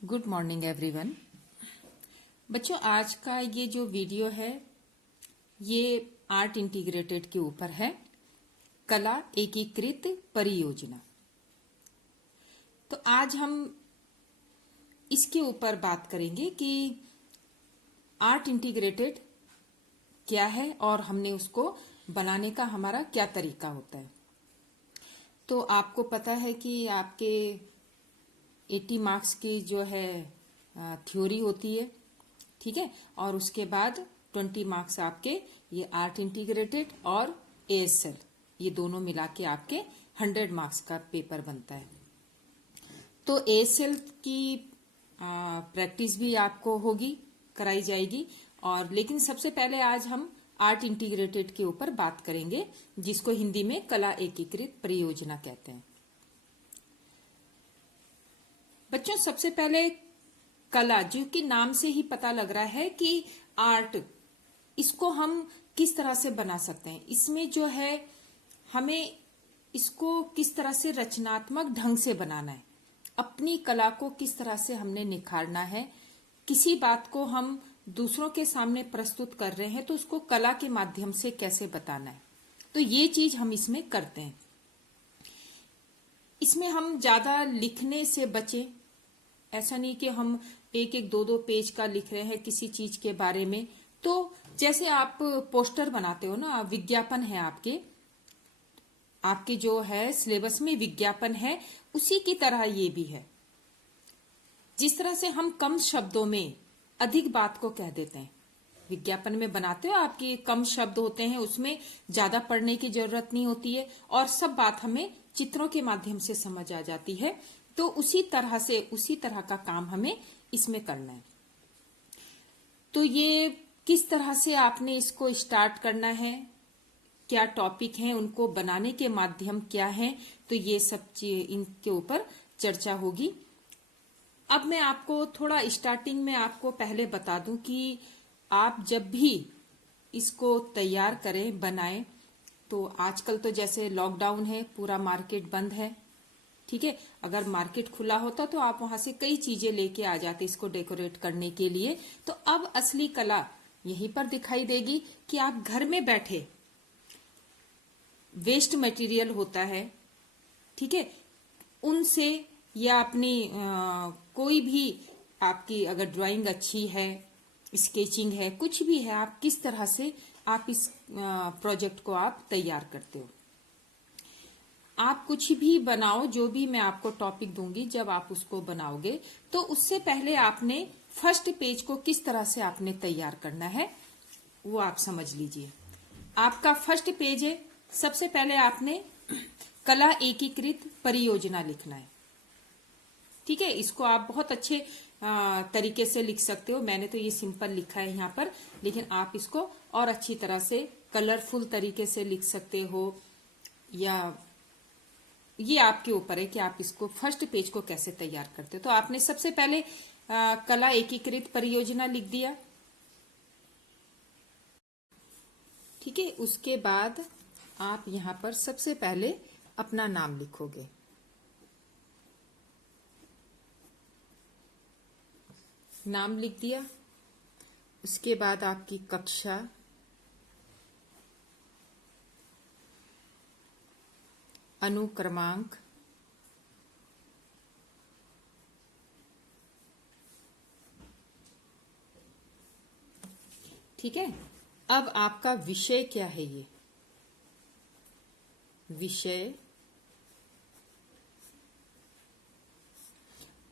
Good morning everyone. बच्चों, आज का ये जो वीडियो है ये आर्ट इंटीग्रेटेड के ऊपर है, कला एकीकृत परियोजना। तो आज हम इसके ऊपर बात करेंगे कि आर्ट इंटीग्रेटेड क्या है और हमने उसको बनाने का हमारा क्या तरीका होता है। तो आपको पता है कि आपके 80 मार्क्स की जो है थ्योरी होती है, ठीक है, और उसके बाद 20 मार्क्स आपके ये आर्ट इंटीग्रेटेड और एएसएल, ये दोनों मिला के आपके 100 मार्क्स का पेपर बनता है। तो एएसएल की प्रैक्टिस भी आपको होगी, कराई जाएगी, और लेकिन सबसे पहले आज हम आर्ट इंटीग्रेटेड के ऊपर बात करेंगे, जिसको हिंदी में कला एकीकृत परियोजना कहते हैं। बच्चों, सबसे पहले कला, जो कि नाम से ही पता लग रहा है कि आर्ट, इसको हम किस तरह से बना सकते हैं। इसमें जो है हमें इसको किस तरह से रचनात्मक ढंग से बनाना है, अपनी कला को किस तरह से हमने निखारना है। किसी बात को हम दूसरों के सामने प्रस्तुत कर रहे हैं तो उसको कला के माध्यम से कैसे बताना है, तो ये चीज हम इसमें करते हैं। इसमें हम ज्यादा लिखने से बचें। ऐसा नहीं कि हम एक एक दो पेज का लिख रहे हैं किसी चीज के बारे में। तो जैसे आप पोस्टर बनाते हो ना, विज्ञापन है आपके जो है सिलेबस में विज्ञापन है, उसी की तरह ये भी है। जिस तरह से हम कम शब्दों में अधिक बात को कह देते हैं, विज्ञापन में बनाते हो आपके कम शब्द होते हैं, उसमें ज्यादा पढ़ने की जरूरत नहीं होती है और सब बात हमें चित्रों के माध्यम से समझ आ जाती है। तो उसी तरह का काम हमें इसमें करना है। तो ये किस तरह से आपने इसको स्टार्ट करना है, क्या टॉपिक हैं, उनको बनाने के माध्यम क्या हैं, तो ये सब इनके ऊपर चर्चा होगी। अब मैं आपको थोड़ा स्टार्टिंग में आपको पहले बता दूं कि आप जब भी इसको तैयार करें, बनाएं, तो आजकल तो जैसे लॉकडाउन है, पूरा मार्केट बंद है, ठीक है। अगर मार्केट खुला होता तो आप वहां से कई चीजें लेके आ जाते इसको डेकोरेट करने के लिए। तो अब असली कला यहीं पर दिखाई देगी कि आप घर में बैठे, वेस्ट मटेरियल होता है, ठीक है, उनसे या अपनी कोई भी आपकी अगर ड्राइंग अच्छी है, स्केचिंग है, कुछ भी है, आप किस तरह से आप इस प्रोजेक्ट को आप तैयार करते हो। आप कुछ भी बनाओ, जो भी मैं आपको टॉपिक दूंगी, जब आप उसको बनाओगे तो उससे पहले आपने फर्स्ट पेज को किस तरह से आपने तैयार करना है वो आप समझ लीजिए। आपका फर्स्ट पेज है, सबसे पहले आपने कला एकीकृत परियोजना लिखना है, ठीक है। इसको आप बहुत अच्छे तरीके से लिख सकते हो। मैंने तो ये सिंपल लिखा है यहाँ पर, लेकिन आप इसको और अच्छी तरह से कलरफुल तरीके से लिख सकते हो, या ये आपके ऊपर है कि आप इसको फर्स्ट पेज को कैसे तैयार करते हो। तो आपने सबसे पहले कला एकीकृत परियोजना लिख दिया, ठीक है। उसके बाद आप यहां पर सबसे पहले अपना नाम लिखोगे। नाम लिख दिया, उसके बाद आपकी कक्षा, अनुक्रमांक, ठीक है। अब आपका विषय क्या है, ये विषय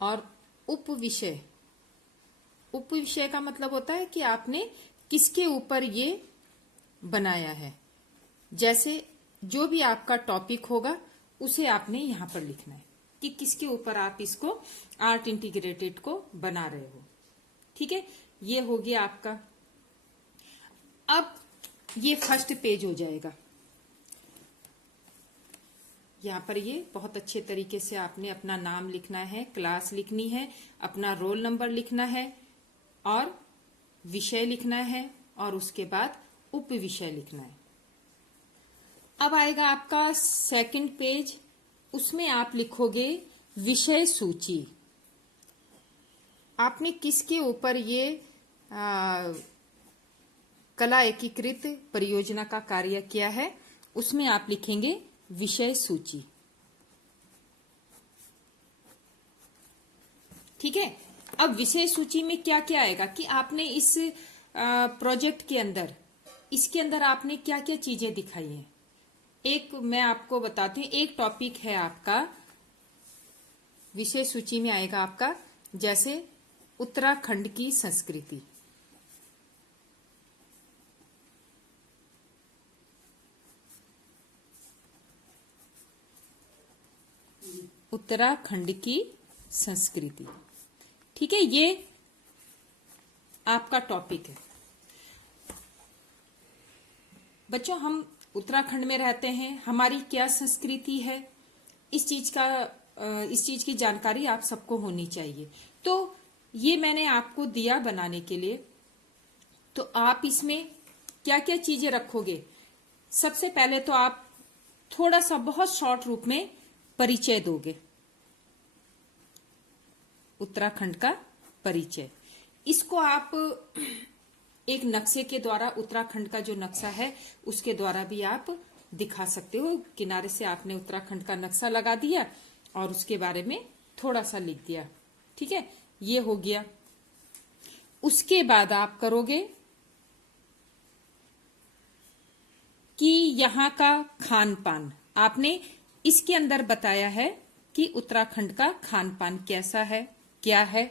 और उपविषय। उपविषय का मतलब होता है कि आपने किसके ऊपर ये बनाया है। जैसे जो भी आपका टॉपिक होगा उसे आपने यहां पर लिखना है कि किसके ऊपर आप इसको आर्ट इंटीग्रेटेड को बना रहे हो, ठीक है। ये हो गया आपका। अब ये फर्स्ट पेज हो जाएगा। यहाँ पर ये बहुत अच्छे तरीके से आपने अपना नाम लिखना है, क्लास लिखनी है, अपना रोल नंबर लिखना है और विषय लिखना है, और उसके बाद उप विषय लिखना है। अब आएगा आपका सेकंड पेज, उसमें आप लिखोगे विषय सूची। आपने किसके ऊपर ये कला एकीकृत परियोजना का कार्य किया है, उसमें आप लिखेंगे विषय सूची। ठीक है। अब विषय सूची में क्या क्या आएगा कि आपने इस प्रोजेक्ट के अंदर, इसके अंदर आपने क्या क्या चीजें दिखाई हैं। एक मैं आपको बताती हूँ, एक टॉपिक है आपका विषय सूची में आएगा आपका, जैसे उत्तराखंड की संस्कृति। उत्तराखंड की संस्कृति, ठीक है, ये आपका टॉपिक है। बच्चों, हम उत्तराखंड में रहते हैं, हमारी क्या संस्कृति है, इस चीज की जानकारी आप सबको होनी चाहिए। तो ये मैंने आपको दिया बनाने के लिए। तो आप इसमें क्या क्या चीजें रखोगे। सबसे पहले तो आप थोड़ा सा बहुत शॉर्ट रूप में परिचय दोगे, उत्तराखंड का परिचय। इसको आप एक नक्शे के द्वारा, उत्तराखंड का जो नक्शा है उसके द्वारा भी आप दिखा सकते हो। किनारे से आपने उत्तराखंड का नक्शा लगा दिया और उसके बारे में थोड़ा सा लिख दिया। ठीक है, ये हो गया। उसके बाद आप करोगे कि यहाँ का खान पान, आपने इसके अंदर बताया है कि उत्तराखंड का खान पान कैसा है, क्या है।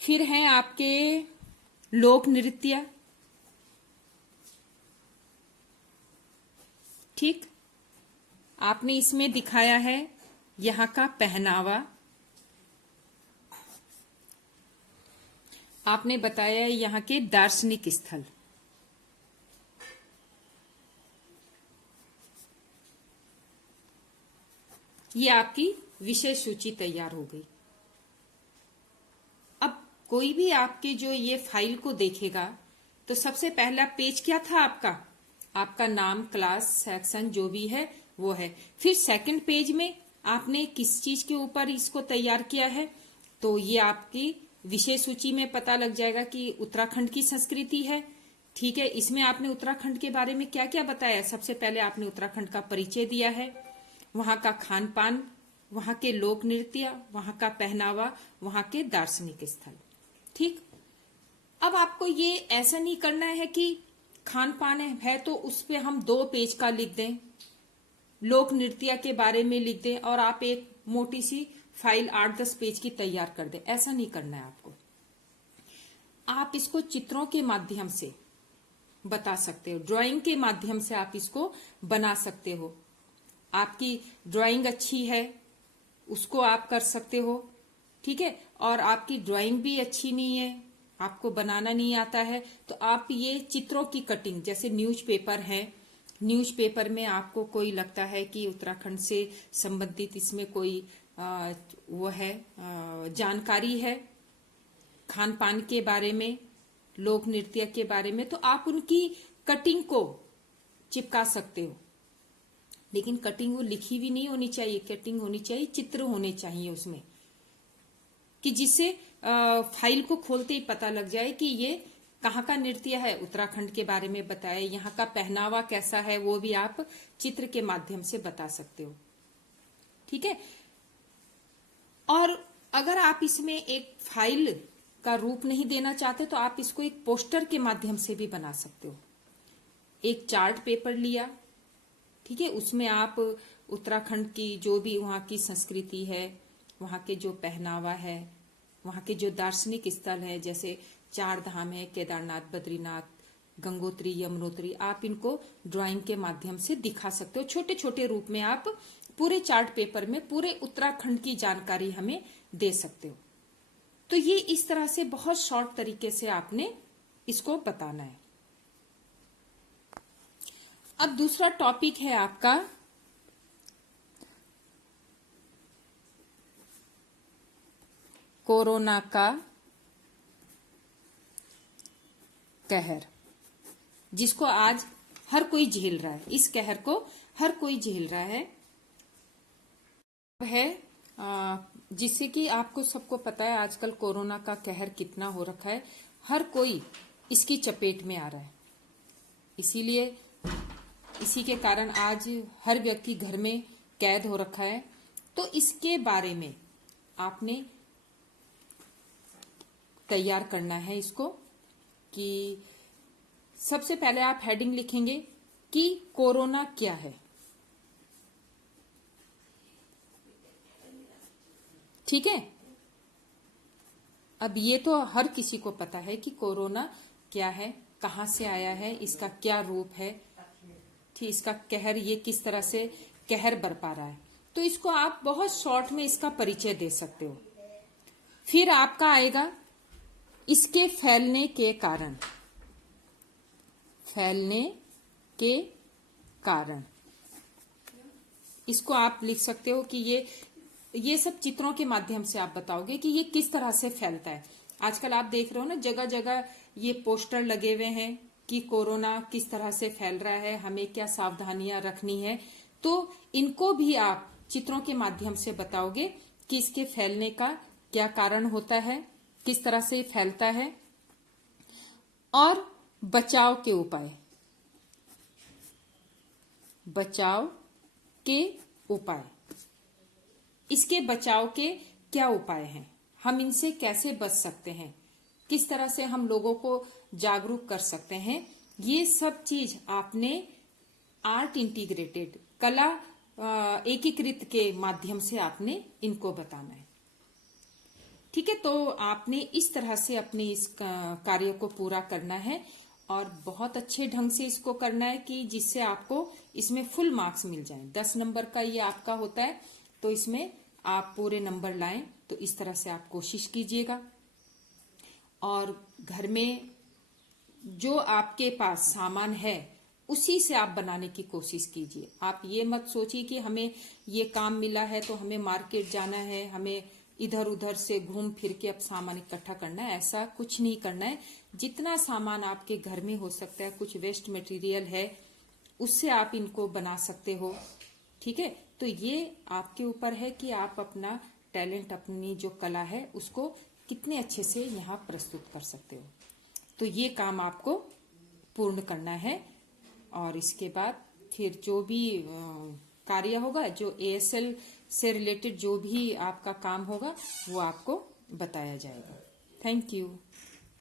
फिर हैं आपके लोक नृत्य, ठीक, आपने इसमें दिखाया है यहाँ का पहनावा, आपने बताया है यहाँ के दार्शनिक स्थल। ये आपकी विषय सूची तैयार हो गई। अब कोई भी आपके जो ये फाइल को देखेगा तो सबसे पहला पेज क्या था आपका, आपका नाम, क्लास, सेक्शन जो भी है वो है। फिर सेकंड पेज में आपने किस चीज के ऊपर इसको तैयार किया है, तो ये आपकी विषय सूची में पता लग जाएगा कि उत्तराखंड की संस्कृति है। ठीक है, इसमें आपने उत्तराखंड के बारे में क्या क्या बताया। सबसे पहले आपने उत्तराखंड का परिचय दिया है, वहां का खान पान, वहां के लोक नृत्य, वहां का पहनावा, वहां के दार्शनिक स्थल। ठीक, अब आपको ये ऐसा नहीं करना है कि खान पान है तो उस पे हम 2 पेज का लिख दें, लोक नृत्य के बारे में लिख दें और आप एक मोटी सी फाइल 8-10 पेज की तैयार कर दें। ऐसा नहीं करना है आपको। आप इसको चित्रों के माध्यम से बता सकते हो, ड्राइंग के माध्यम से आप इसको बना सकते हो। आपकी ड्राइंग अच्छी है उसको आप कर सकते हो। ठीक है, और आपकी ड्राइंग भी अच्छी नहीं है, आपको बनाना नहीं आता है, तो आप ये चित्रों की कटिंग, जैसे न्यूज़पेपर है, न्यूज़पेपर में आपको कोई लगता है कि उत्तराखंड से संबंधित इसमें कोई वो है जानकारी है खान पान के बारे में, लोक नृत्य के बारे में, तो आप उनकी कटिंग को चिपका सकते हो। लेकिन कटिंग वो लिखी हुई नहीं होनी चाहिए, कटिंग होनी चाहिए, चित्र होने चाहिए उसमें, कि जिससे फाइल को खोलते ही पता लग जाए कि ये कहाँ का नृत्य है, उत्तराखंड के बारे में बताया, यहाँ का पहनावा कैसा है वो भी आप चित्र के माध्यम से बता सकते हो। ठीक है, और अगर आप इसमें एक फाइल का रूप नहीं देना चाहते तो आप इसको एक पोस्टर के माध्यम से भी बना सकते हो। एक चार्ट पेपर लिया, ठीक है, उसमें आप उत्तराखंड की जो भी वहाँ की संस्कृति है, वहाँ के जो पहनावा है, वहाँ के जो दार्शनिक स्थल है, जैसे 4 धाम है, केदारनाथ, बद्रीनाथ, गंगोत्री, यमुनोत्री, आप इनको ड्राइंग के माध्यम से दिखा सकते हो। छोटे छोटे रूप में आप पूरे चार्ट पेपर में पूरे उत्तराखंड की जानकारी हमें दे सकते हो। तो ये इस तरह से बहुत शॉर्ट तरीके से आपने इसको बताना है। अब दूसरा टॉपिक है आपका कोरोना का कहर, जिसको आज हर कोई झेल रहा है। इस कहर को हर कोई झेल रहा है। जिससे कि आपको सबको पता है आजकल कोरोना का कहर कितना हो रखा है, हर कोई इसकी चपेट में आ रहा है। इसीलिए इसी के कारण आज हर व्यक्ति घर में कैद हो रखा है। तो इसके बारे में आपने तैयार करना है इसको कि सबसे पहले आप हेडिंग लिखेंगे कि कोरोना क्या है। ठीक है, अब ये तो हर किसी को पता है कि कोरोना क्या है, कहां से आया है, इसका क्या रूप है, ठीक, इसका कहर, ये किस तरह से कहर बरपा रहा है। तो इसको आप बहुत शॉर्ट में इसका परिचय दे सकते हो। फिर आपका आएगा इसके फैलने के कारण, फैलने के कारण। इसको आप लिख सकते हो कि ये सब चित्रों के माध्यम से आप बताओगे कि ये किस तरह से फैलता है। आजकल आप देख रहे हो ना, जगह जगह ये पोस्टर लगे हुए हैं कि कोरोना किस तरह से फैल रहा है, हमें क्या सावधानियां रखनी है। तो इनको भी आप चित्रों के माध्यम से बताओगे कि इसके फैलने का क्या कारण होता है, किस तरह से फैलता है, और बचाव के उपाय, बचाव के उपाय, इसके बचाव के क्या उपाय हैं, हम इनसे कैसे बच सकते हैं, किस तरह से हम लोगों को जागरूक कर सकते हैं। ये सब चीज आपने आर्ट इंटीग्रेटेड, कला एकीकृत के माध्यम से आपने इनको बताना है। ठीक है, तो आपने इस तरह से अपने इस कार्य को पूरा करना है और बहुत अच्छे ढंग से इसको करना है कि जिससे आपको इसमें फुल मार्क्स मिल जाएं। 10 नंबर का ये आपका होता है, तो इसमें आप पूरे नंबर लाएं। तो इस तरह से आप कोशिश कीजिएगा और घर में जो आपके पास सामान है उसी से आप बनाने की कोशिश कीजिए। आप ये मत सोचिए कि हमें ये काम मिला है तो हमें मार्केट जाना है, हमें इधर उधर से घूम फिर के अब सामान इकट्ठा करना है, ऐसा कुछ नहीं करना है। जितना सामान आपके घर में हो सकता है, कुछ वेस्ट मटेरियल है, उससे आप इनको बना सकते हो। ठीक है, तो ये आपके ऊपर है कि आप अपना टैलेंट, अपनी जो कला है उसको कितने अच्छे से यहाँ प्रस्तुत कर सकते हो। तो ये काम आपको पूर्ण करना है और इसके बाद फिर जो भी कार्य होगा, जो ASL से रिलेटेड जो भी आपका काम होगा वो आपको बताया जाएगा। Thank you.